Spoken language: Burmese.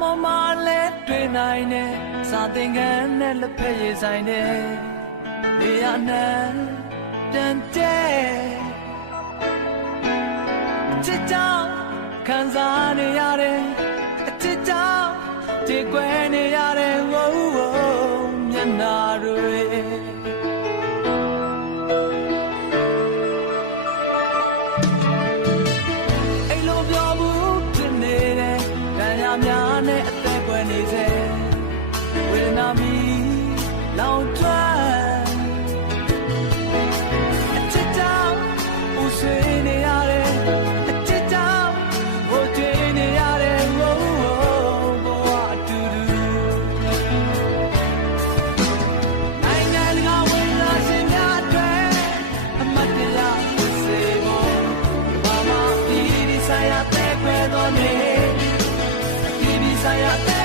မမလဲတွေ့နိုင်တယ်စာသင်ခန်းနဲ့လက်ဖက်ရည်ဆိုင်တယ်နေရနဲ့ပြန်တဲ့အချစ်ကြောင့်ခံစားနေရတယ်အချစ်ကြောင့်ကြေကွဲနေရတယ်ဝိုးဝိုးမျက်နှာတွေများနဲ့အသက်ကွယ်နေစေဝေဒနာမီလောင်ကျွမ်းအချစ်ကြောင့်ပူဆွေးနေရတယ်အချစ်ကြောင့်ဟိုကျွေးနေရတယ်ဝိုးဝိုးဘဝအတူတူနိုင်ငံတကာဝင်လာရှင်များတွေအမတ်တရားစေဖို့ဘာမှဒီဆိုင်ရတဲ့ကွယ်တော်နေI